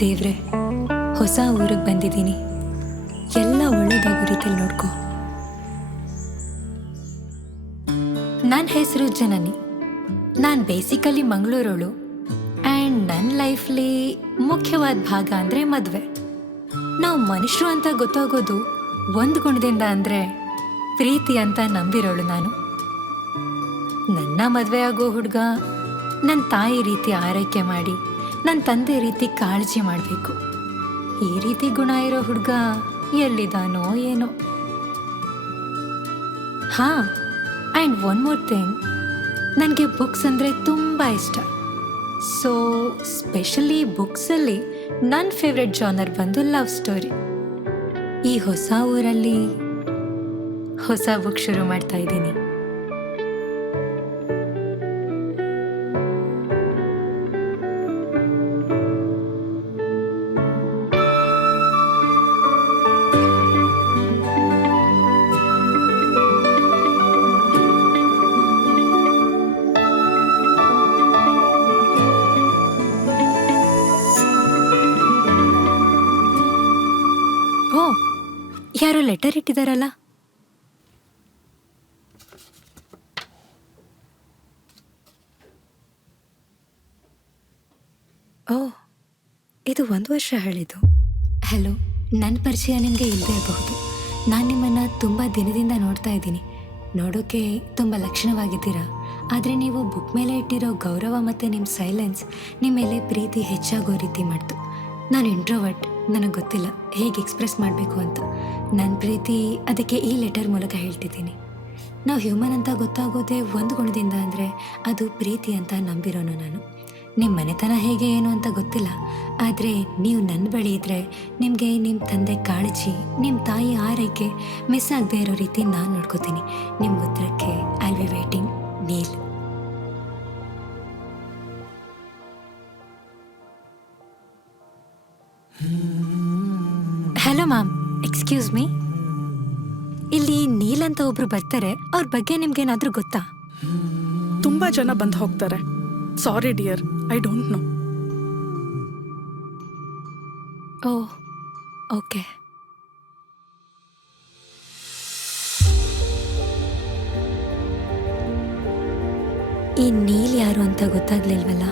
ದೇವ್ರೆ, ಹೊಸ ಊರಿಗೆ ಬಂದಿದ್ದೀನಿ. ಎಲ್ಲ ಒಳ್ಳೇದಾಗೋ ರೀತಿಯಲ್ಲಿ ನೋಡ್ಕೊ. ನನ್ನ ಹೆಸರು ಜನನಿ. ನಾನು ಬೇಸಿಕಲಿ ಮಂಗಳೂರೋಳು. ಆ್ಯಂಡ್ ನನ್ನ ಲೈಫ್ಲಿ ಮುಖ್ಯವಾದ ಭಾಗ ಅಂದರೆ ಮದುವೆ. ನಾವು ಮನುಷ್ಯರು ಅಂತ ಗೊತ್ತಾಗೋದು ಒಂದು ಗುಣದಿಂದ ಅಂದರೆ ಪ್ರೀತಿ ಅಂತ ನಂಬಿರೋಳು ನಾನು. ನನ್ನ ಮದುವೆ ಆಗೋ ಹುಡುಗ ನನ್ನ ತಾಯಿ ರೀತಿ ಆರೈಕೆ ಮಾಡಿ ನನ್ನ ತಂದೆ ರೀತಿ ಕಾಳಜಿ ಮಾಡಬೇಕು. ಈ ರೀತಿ ಗುಣ ಇರೋ ಹುಡುಗ ಎಲ್ಲಿದ್ದಾನೋ ಏನೋ. ಹಾಂ, ಆ್ಯಂಡ್ ಒನ್ ಮೋರ್ ಥಿಂಗ್, ನನಗೆ ಬುಕ್ಸ್ ಅಂದರೆ ತುಂಬ ಇಷ್ಟ. ಸೊ ಸ್ಪೆಷಲಿ ಬುಕ್ಸಲ್ಲಿ ನನ್ನ ಫೇವ್ರೆಟ್ ಜಾನರ್ ಬಂದು ಲವ್ ಸ್ಟೋರಿ. ಈ ಹೊಸ ಊರಲ್ಲಿ ಹೊಸ ಬುಕ್ ಶುರು ಮಾಡ್ತಾ ಇದ್ದೀನಿ. ಓ, ಯಾರೋ ಲೆಟರ್ ಇಟ್ಟಿದಾರಲ್ಲ. ಓ, ಇದು 1 ವರ್ಷ ಹಳೆದು. ಹಲೋ, ನನ್ನ ಪರಿಚಯ ನಿಮಗೆ ಇಲ್ಲದೇ ಇರಬಹುದು. ನಾನು ನಿಮ್ಮನ್ನು ತುಂಬ ದಿನದಿಂದ ನೋಡ್ತಾ ಇದ್ದೀನಿ. ನೋಡೋಕ್ಕೆ ತುಂಬ ಲಕ್ಷಣವಾಗಿದ್ದೀರಾ. ಆದರೆ ನೀವು ಬುಕ್ ಮೇಲೆ ಇಟ್ಟಿರೋ ಗೌರವ ಮತ್ತು ನಿಮ್ಮ ಸೈಲೆನ್ಸ್ ನಿಮ್ಮ ಮೇಲೆ ಪ್ರೀತಿ ಹೆಚ್ಚಾಗೋ ರೀತಿ ಮಾಡ್ತು. ನಾನು ಇಂಟ್ರೋವರ್ಟ್, ನನಗೆ ಗೊತ್ತಿಲ್ಲ ಹೇಗೆ ಎಕ್ಸ್ಪ್ರೆಸ್ ಮಾಡಬೇಕು ಅಂತ. ನನ್ನ ಪ್ರೀತಿ ಅದಕ್ಕೆ ಈ ಲೆಟರ್ ಮೂಲಕ ಹೇಳ್ತಿದ್ದೀನಿ. ನಾವು ಹ್ಯೂಮನ್ ಅಂತ ಗೊತ್ತಾಗೋದೇ ಒಂದು ಗುಣದಿಂದ ಅಂದರೆ ಅದು ಪ್ರೀತಿ ಅಂತ ನಂಬಿರೋನು ನಾನು. ನಿಮ್ಮ ಮನೆತನ ಹೇಗೆ ಏನು ಅಂತ ಗೊತ್ತಿಲ್ಲ, ಆದರೆ ನೀವು ನನ್ನ ಬಳಿ ಇದ್ದರೆ ನಿಮಗೆ ನಿಮ್ಮ ತಂದೆ ಕಾಳಜಿ, ನಿಮ್ಮ ತಾಯಿ ಆರೈಕೆ ಮಿಸ್ ಆಗದೆ ಇರೋ ರೀತಿ ನಾನು ನೋಡ್ಕೋತೀನಿ. ನಿಮ್ಮ ಉತ್ತರಕ್ಕೆ I be waiting. Neel. Hello ma'am, excuse me. ಇಲ್ಲಿ ನೀಲ್ ಅಂತ ಒಬ್ರು ಬರ್ತಾರೆ. ಅವ್ರ ಬಗ್ಗೆ ನಿಮ್ಗೇನಾದ್ರೂ ಗೊತ್ತಾ? ತುಂಬಾ ಜನ ಬಂದು ಹೋಗ್ತಾರೆ. Sorry dear, I don't know. Oh, okay. ಈ ನೀಲ್ ಯಾರು ಅಂತ ಗೊತ್ತಾಗ್ಲಿಲ್ವಲ್ಲ?